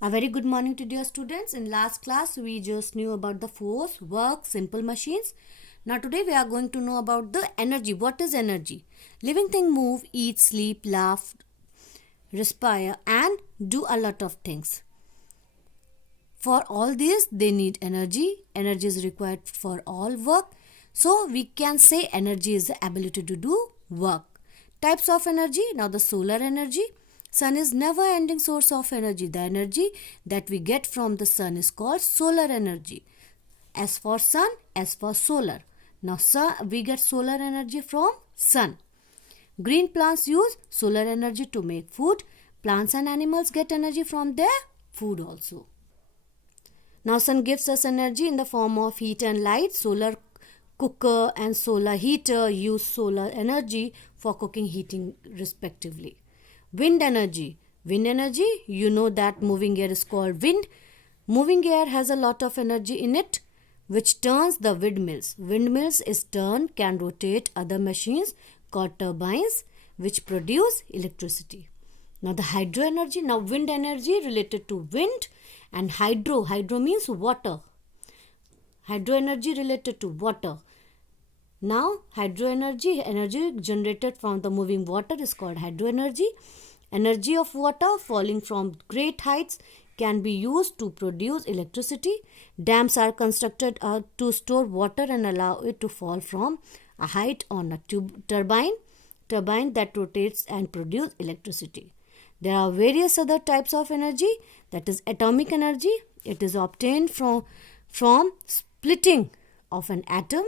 A very good morning to dear students. In last class, we just knew about the force, work, simple machines. Now today we are going to know about the energy. What is energy? Living thing move, eat, sleep, laugh, respire and do a lot of things. For all this, they need energy. Energy is required for all work. So we can say energy is the ability to do work. Types of energy. Now the solar energy. Sun is never ending source of energy. The energy that we get from the sun is called solar energy. S for sun, S for solar. Now we get solar energy from sun. Green plants use solar energy to make food. Plants and animals get energy from their food also. Now sun gives us energy in the form of heat and light. Solar cooker and solar heater use solar energy for cooking, heating respectively. Wind energy. Wind energy, you know that moving air is called wind. Moving air has a lot of energy in it which turns the windmills. Windmills is turned, can rotate other machines called turbines which produce electricity. Now the hydro energy. Now wind energy related to wind and hydro. Hydro means water. Hydro energy related to water. Now hydro energy generated from the moving water is called hydro energy. Energy of water falling from great heights can be used to produce electricity. Dams are constructed to store water and allow it to fall from a height on a turbine that rotates and produce electricity. There are various other types of energy, that is atomic energy. It is obtained from splitting of an atom.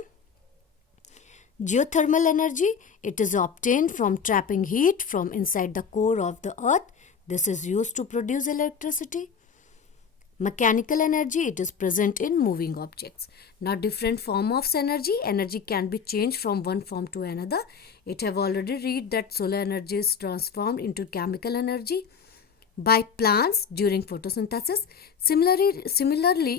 Geothermal energy, it is obtained from trapping heat from inside the core of the earth. This is used to produce electricity. Mechanical energy, it is present in moving objects. Now different form of energy. Energy can be changed from one form to another. It have already read that solar energy is transformed into chemical energy by plants during photosynthesis. Similarly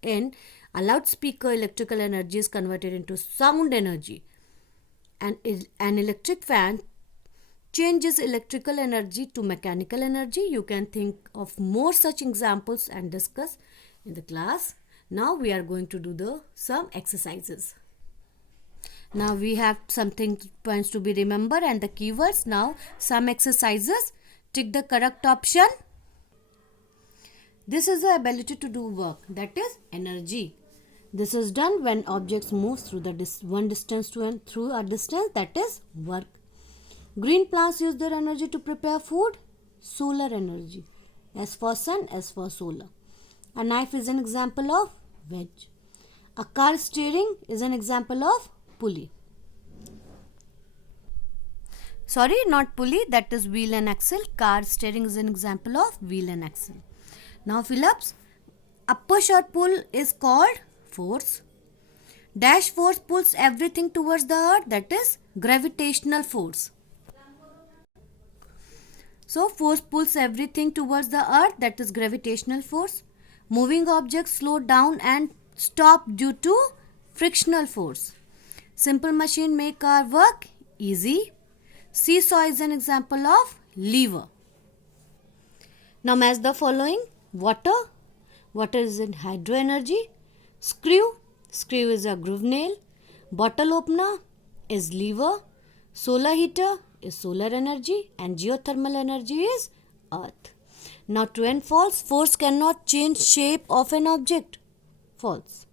in a loudspeaker, electrical energy is converted into sound energy. And an electric fan changes electrical energy to mechanical energy. You can think of more such examples and discuss in the class. Now we are going to do some exercises. Now we have something points to be remembered and the keywords. Now some exercises. Tick the correct option. This is the ability to do work, that is energy. This is done when objects move through one distance through a distance, that is work. Green plants use their energy to prepare food, solar energy. S for sun, S for solar. A knife is an example of wedge. A car steering is an example of pulley. Sorry, not pulley, that is wheel and axle. Car steering is an example of wheel and axle. Now fill-ups. A push or pull is called force. Dash force pulls everything towards the earth, that is gravitational force. So force pulls everything towards the earth, that is gravitational force. Moving objects slow down and stop due to frictional force. Simple machine make our work easy. Seesaw is an example of lever. Now match the following. Water is in hydro energy. Screw is a groove nail. Bottle opener is lever. Solar heater is solar energy and geothermal energy is earth. Now true and false. Force cannot change shape of an object. False.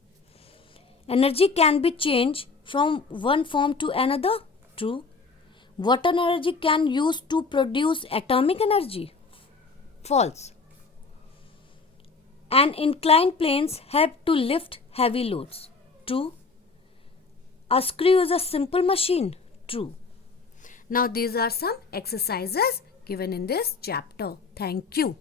Energy can be changed from one form to another. True. Water energy can use to produce atomic energy. False. And inclined planes help to lift heavy loads. True. A screw is a simple machine. True. Now these are some exercises given in this chapter. Thank you.